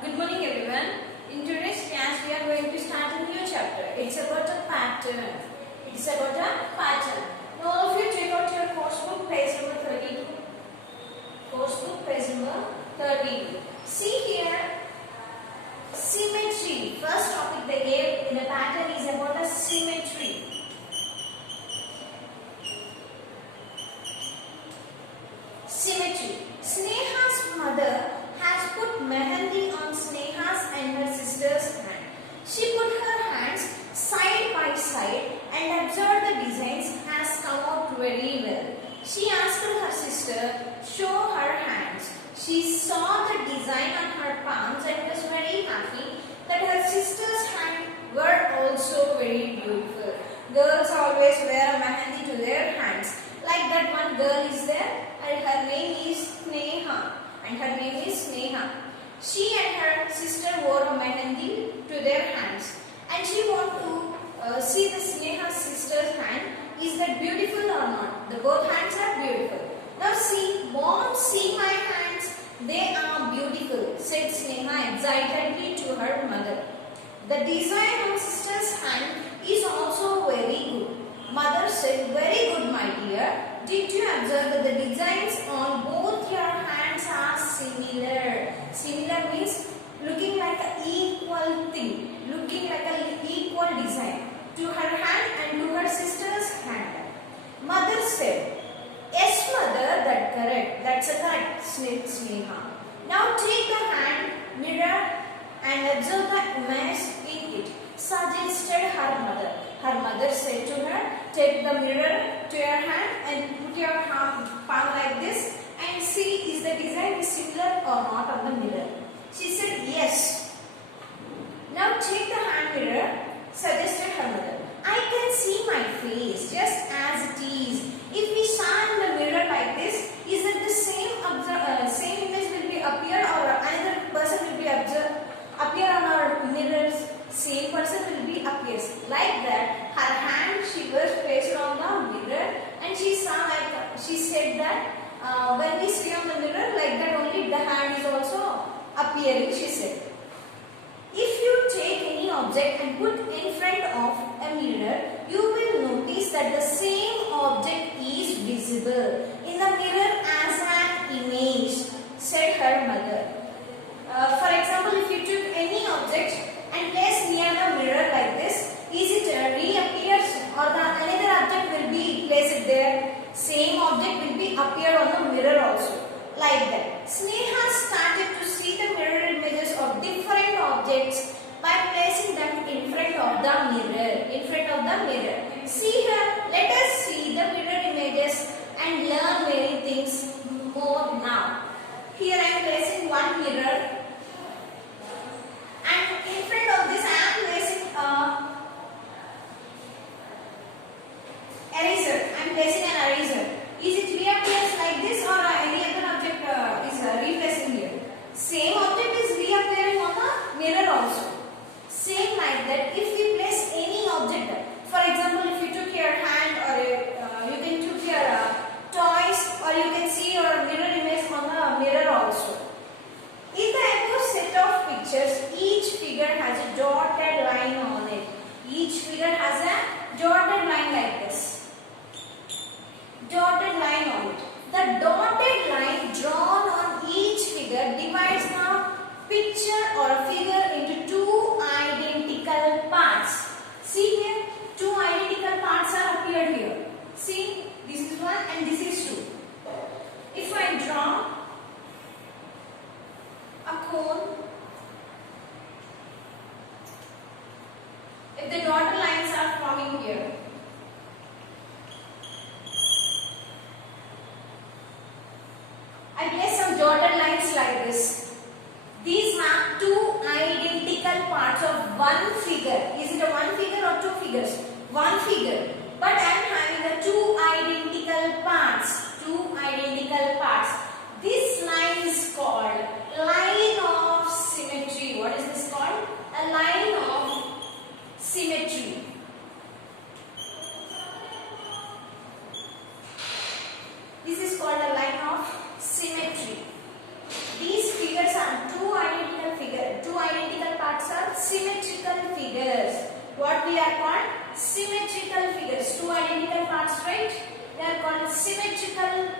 Good morning everyone. In today's class we are going to start a new chapter. It's about a pattern. Now all of you take out your course book page number 32. Course book page number 32. See here, symmetry. First topic they gave in the pattern is about a symmetry. Symmetry. Sneha's mother has put mehendi on Sneha's and her sister's hand. She put her hands side by side and observed the designs has come out very well. She asked her sister, show her hands. She saw the design on her palms and was very happy that her sister's hands were also very beautiful. Girls always wear a mehendi to their hands. Like that one girl is there and her name is Sneha. She and her sister wore a mehendi to their hands, and she want to see the Sneha's sister's hand. Is that beautiful or not? The both hands are beautiful. Now see, mom, see my hands. They are beautiful, said Sneha excitedly to her mother. The design on sister's hand is also very good. Mother said, very good, my dear. Did you observe that the designs on both your hands are similar? Similar means looking like an equal thing, looking like an equal design to her hand and to her sister's hand. Mother said, yes, mother, that's correct. That's a correct, Sneha. Now take the hand mirror and observe the image in it, suggested her mother. Her mother said to her, take the mirror to your hand and put your palm like this and see is the design similar or not on the mirror. She said yes. Now take the hand mirror, suggested her mother. I can see my face just as it is. If we stand in the mirror like this, is it the same image will be appear or another person will be appear on our mirrors? Same person will be appears. Like that, her hand she was placed on the mirror and she said that when we see on the mirror like that only the hand is also appearing, she said. If you take any object and put in front of a mirror, you will notice that the same object is visible in the mirror as an image, said her mother. For example, if you took any object and place near the mirror like this, is it reappears or the another object will be placed there? Same object will be appear on the mirror also. Like that. Sneha started to see the mirror images of different objects by placing them in front of the mirror. See here, let us see the mirror images and learn many things more now. Here I am placing one mirror. And in front of this I am placing eraser. I am placing an eraser. Is it reappears like this or any other object is replacing here? Same object is reappearing on the mirror also. Same like that. If we place any object, for example, if you took your hand or you can took your toys or you can see your mirror image on the mirror also. In the above set of pictures, each figure has a dotted line on it. Each figure has a dotted line like this. Dotted line on it. The dotted line drawn on each figure divides the picture or figure into two identical parts. See here, two identical parts are appeared here. See, this is one and this is two. If I draw a cone, if the dotted lines are forming here, I place some dotted lines like this. These mark two identical parts of one figure. Is it a one figure or two figures? One figure. But I am having the two identical parts. This line is called line of symmetry. What is this called? A line of symmetry. This is called a line of symmetry. These figures are two identical figures.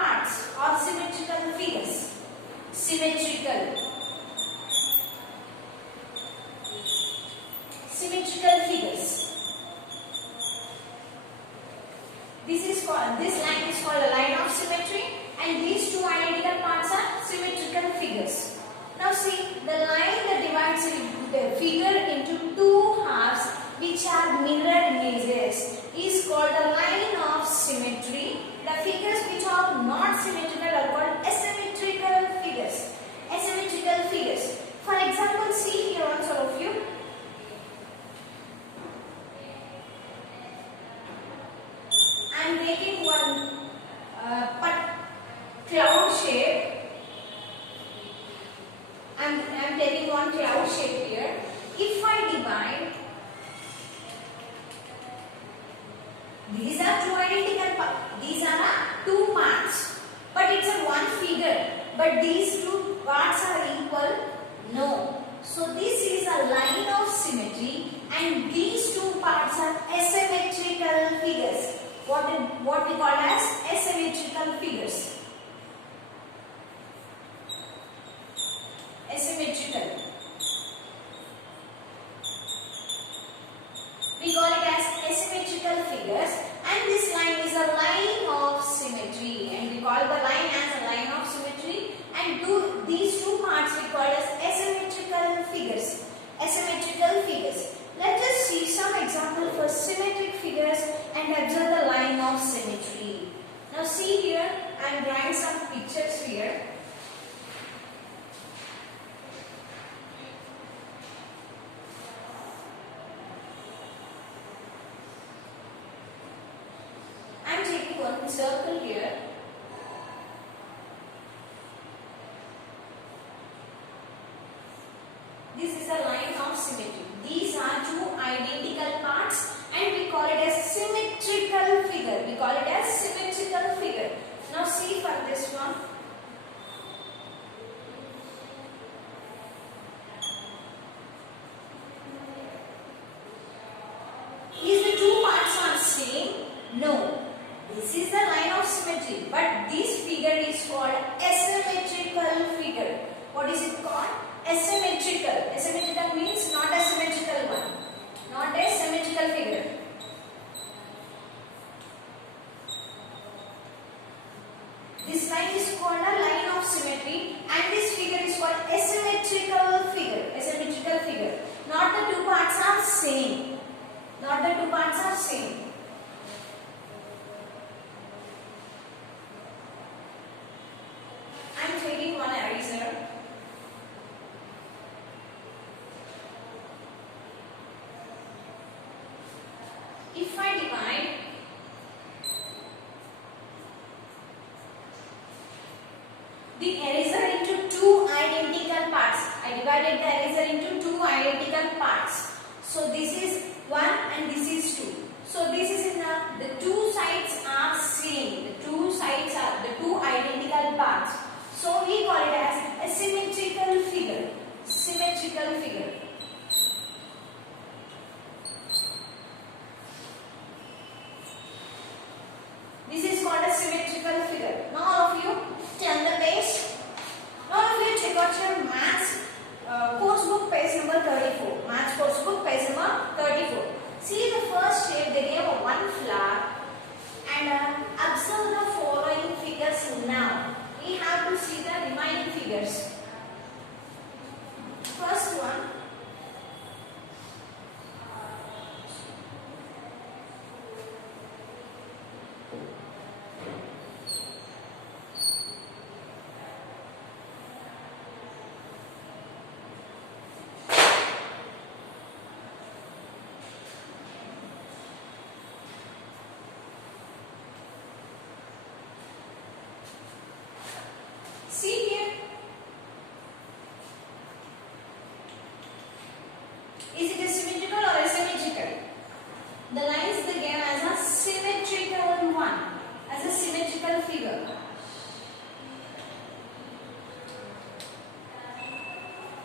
parts or symmetrical figures. Symmetrical figures. This line is called a line of symmetry, and these two identical parts are symmetrical figures. Now see, the line that divides the figure into two halves which are mirror images is called a line of symmetry. The figures which are not symmetrical are called asymmetrical figures. Asymmetrical figures. For example, see here on all of you. I am taking one cloud shape. I am taking one cloud shape here. If I divide, these are two identical parts. These are two parts, but it's a one figure. But these two parts are equal? No. So this is a line of symmetry, and these two parts are asymmetrical figures. What we call as asymmetrical figures. Asymmetrical. We call it as asymmetrical figures, and this line is a line of symmetry, and we call the line as a line of symmetry, and these two parts we call as asymmetrical figures. Asymmetrical figures. Let us see some example for symmetric figures and observe the line of symmetry. Now see here, I am drawing some pictures here. I am taking one circle here. This is a line of symmetry. These are two identical parts, and we call it as symmetrical figure. We call it as symmetrical figure. Now see for this one. Is the two parts are same? No. This is the line of symmetry, but this figure is called asymmetrical figure. What is it called? Asymmetrical. Asymmetrical means not a symmetrical one. Not a symmetrical figure. This line is called a line of symmetry, and this figure is called asymmetrical figure. Asymmetrical figure. Not the two parts are same. Not the two parts are same. I am taking one eraser. If I divide the eraser into two identical parts, I divided the eraser into two identical parts. So this is 1 and this is 2. So this is in the two sides are same. The two sides are the two identical parts. So we call it as a symmetrical figure. Symmetrical figure. This is called a symmetrical figure. Now all of you turn the page. Now all of you check out your maths course book page number 34. Maths course book page number 34. See the first shape, they gave a one flower, and observe the following figures now. We have to see the remaining figures. First one. See here. Is it a symmetrical or asymmetrical? The lines they gave as a symmetrical one, as a symmetrical figure.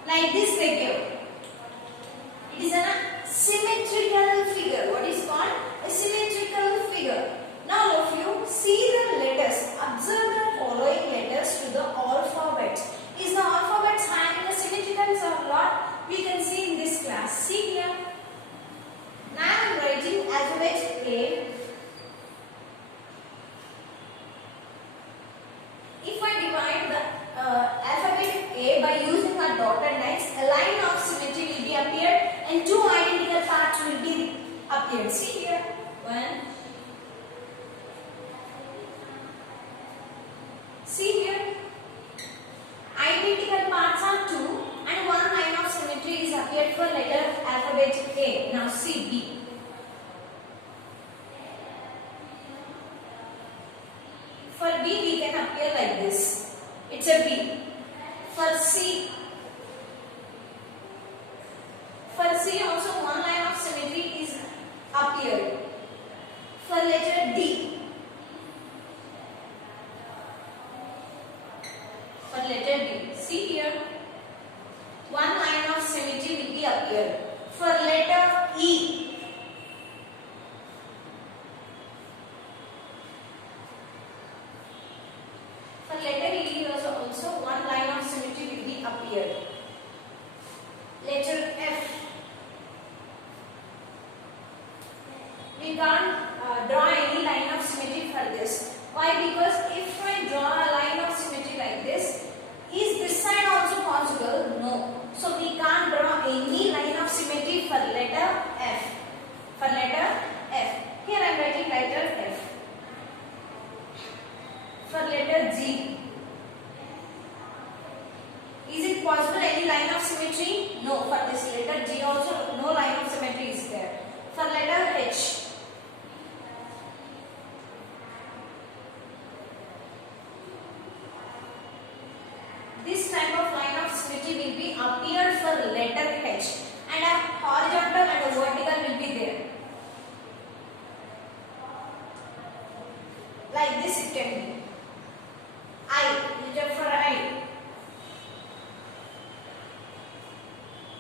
Like this they gave. It is a symmetrical figure. What is called a symmetrical figure? Now all of you see the letters. Observe the appear. For letter E, for letter E also one line of symmetry will be appeared. Letter F, we can't draw any line of symmetry for this. Why? Because if I draw a line of symmetry like this, is this side also possible? No. So we can't draw any line of symmetry for letter F. For letter F. Here I am writing letter F. For letter G, is it possible any line of symmetry? No. For this letter G also no line of symmetry is there. For letter H, this type of line of symmetry will be appeared for letter H, and a horizontal and a vertical will be there. Like this it can be. I, letter for I.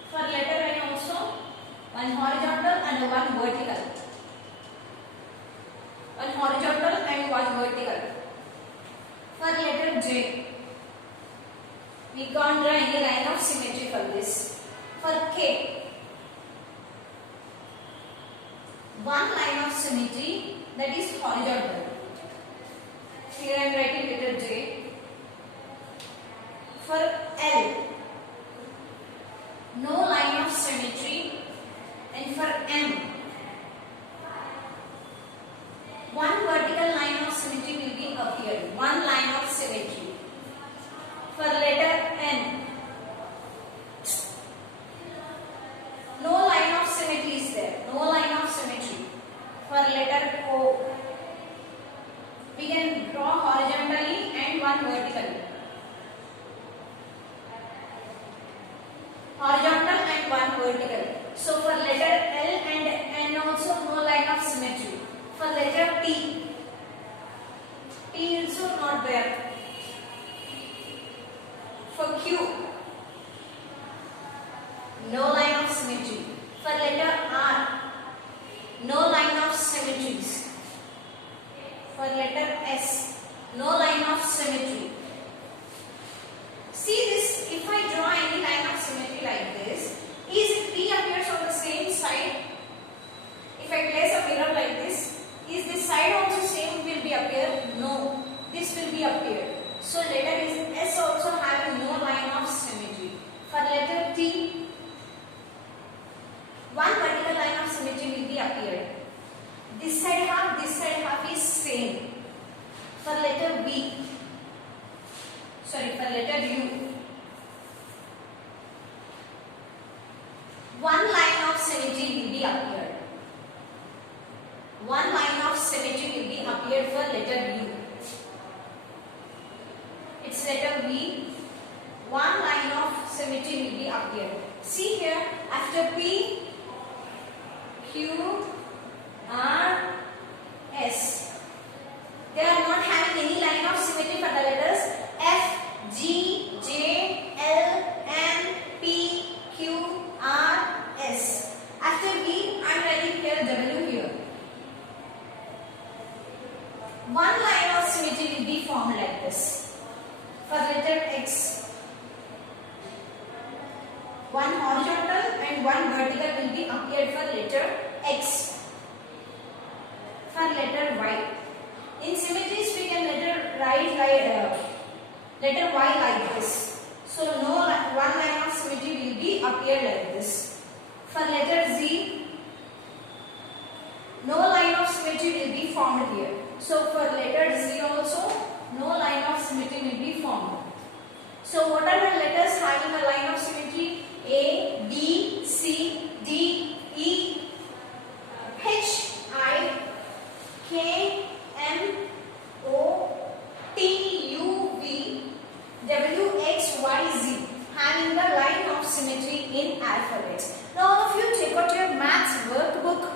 For letter N also, one horizontal and one vertical. One horizontal and one vertical. For letter J, we can't draw any line of symmetry for this. For K, one line of symmetry, that is horizontal. Here I am writing letter J. For L, no line of symmetry, and for M, one vertical line of symmetry will be appeared. One line of symmetry. For letter N, no line of symmetry is there. No line of symmetry. For letter O, we can draw horizontally and one vertically. Horizontal and one vertical. So for letter L and N also no line of symmetry. For letter T, T also not there. For Q, no line of symmetry. For letter R, no line of symmetries. For letter S, no line of symmetry. See this, if I draw any line of symmetry like this, is it reappears on the same side? If I place a mirror like this, is this side also same will be appear? No, this will be appeared. So letter is S also having no line of symmetry. For letter T, one vertical line of symmetry will be appeared. This side half is same. For letter B, for letter U, one line of symmetry will be appeared. One line of symmetry will be appeared for letter U. It's letter V. One line of symmetry will be appeared. See here, after P, Q, R, S, they are not having any line of symmetry for the letters F, G, J, L, M, P, Q, R, S. After V, I am writing here W here. One line of symmetry will be formed like this. For letter X, one horizontal and one vertical will be appeared for letter X. For letter Y, in symmetries we can write letter Y like this. So no one line of symmetry will be appeared like this. For letter Z, no line of symmetry will be formed here. So for letter Z also, no line of symmetry will be formed. So what are the letters having a line of symmetry? A, B, C, D, E, H, I, K, M, O, T, U, V, W, X, Y, Z, having the line of symmetry in alphabets. Now all of you check out your maths workbook.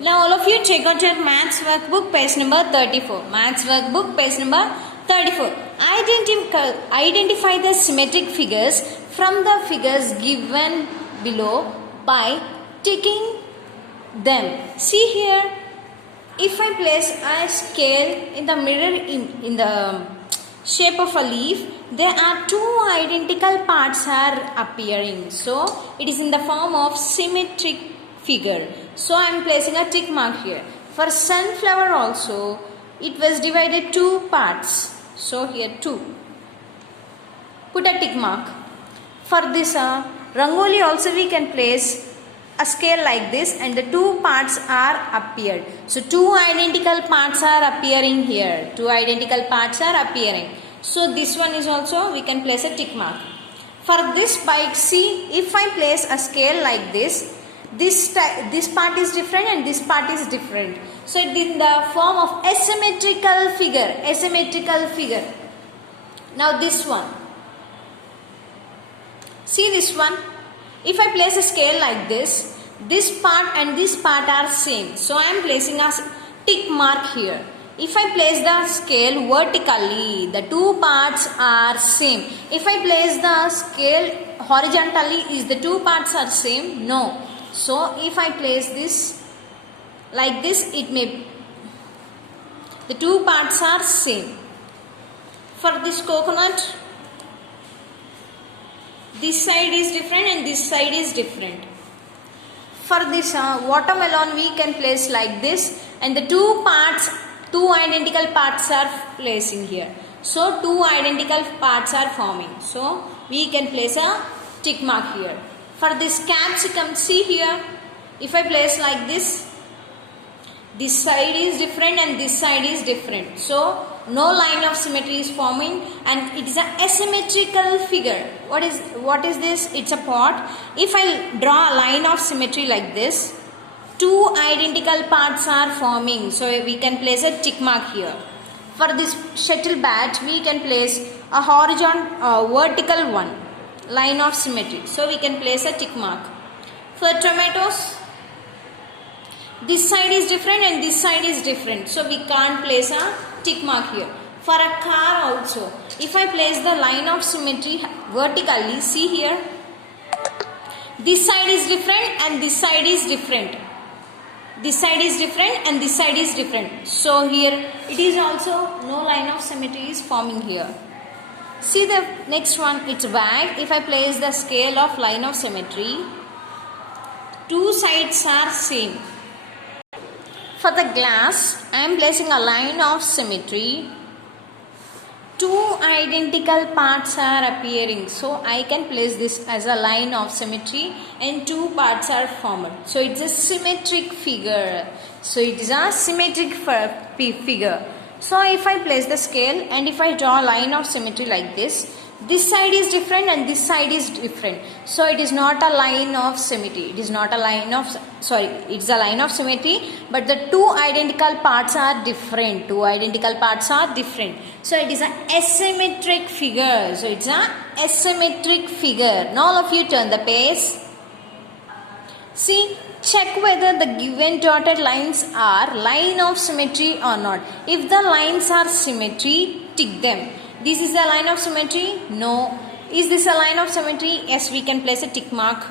Now all of you check out your maths workbook page number 34. Maths workbook page number 34. Identify the symmetric figures from the figures given below by ticking them. See here, if I place a scale in the mirror in the shape of a leaf, there are two identical parts are appearing. So it is in the form of symmetric figure. So I am placing a tick mark here. For sunflower also, it was divided two parts. So here 2. Put a tick mark. For this Rangoli also we can place a scale like this, and the two parts are appeared. So two identical parts are appearing here. Two identical parts are appearing. So this one is also we can place a tick mark. For this bike, see, if I place a scale like this part is different and this part is different. So it is in the form of asymmetrical figure. Now this one. See this one. If I place a scale like this part and this part are same. So I am placing a tick mark here. If I place the scale vertically, the two parts are same. If I place the scale horizontally, is the two parts are same? No. So if I place this like this, it may the two parts are same. For this coconut, this side is different and this side is different. For this watermelon, we can place like this, and the two identical parts are placing here. So two identical parts are forming. So we can place a tick mark here. For this capsicum, see here, if I place like this side is different and this side is different. So no line of symmetry is forming, and it is an asymmetrical figure. What is this? It's a pot. If I draw a line of symmetry like this, two identical parts are forming. So we can place a tick mark here. For this shuttle bat, we can place a vertical one, line of symmetry. So we can place a tick mark. For tomatoes, this side is different and this side is different. So we can't place a tick mark here. For a car also, if I place the line of symmetry vertically, see here, this side is different and this side is different. This side is different and this side is different. So here it is also no line of symmetry is forming here. See the next one, it's bag. If I place the scale of line of symmetry, two sides are same. For the glass, I am placing a line of symmetry. Two identical parts are appearing. So I can place this as a line of symmetry and two parts are formed. So it's a symmetric figure. So it is a symmetric figure. So if I place the scale and if I draw a line of symmetry like this side is different and this side is different. So it is not a line of symmetry. It is not a line of, it's a line of symmetry, but the two identical parts are different. Two identical parts are different. So it is an asymmetric figure. So it's an asymmetric figure. Now all of you turn the page. See, check whether the given dotted lines are line of symmetry or not. If the lines are symmetry, tick them. This is a line of symmetry? No. Is this a line of symmetry? Yes, we can place a tick mark.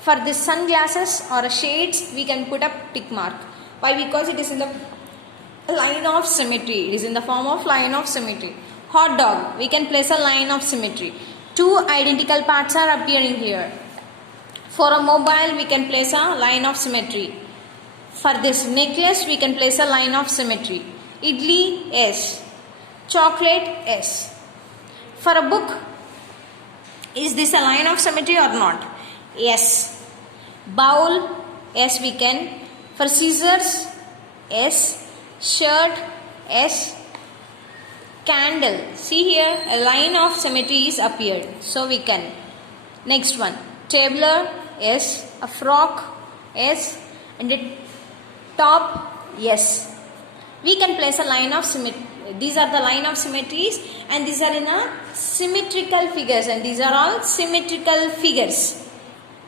For the sunglasses or shades, we can put a tick mark. Why? Because it is in the line of symmetry. It is in the form of line of symmetry. Hot dog, we can place a line of symmetry. Two identical parts are appearing here. For a mobile, we can place a line of symmetry. For this necklace, we can place a line of symmetry. Idli, yes. Chocolate, yes. For a book, is this a line of symmetry or not? Yes. Bowl, yes, we can. For scissors, yes. Shirt, yes. Candle, see here, a line of symmetry is appeared. So we can. Next one, tabler, yes. A frock, yes. And a top, yes. We can place a line of symmetry. These are the line of symmetries and these are in a symmetrical figures, and these are all symmetrical figures.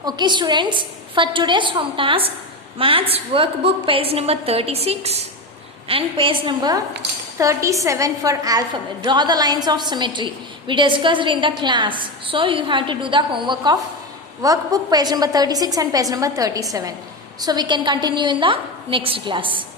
Okay students, for today's home task, Maths workbook page number 36 and page number 37 for alphabet. Draw the lines of symmetry. We discussed in the class. So you have to do the homework of workbook page number 36 and page number 37. So we can continue in the next class.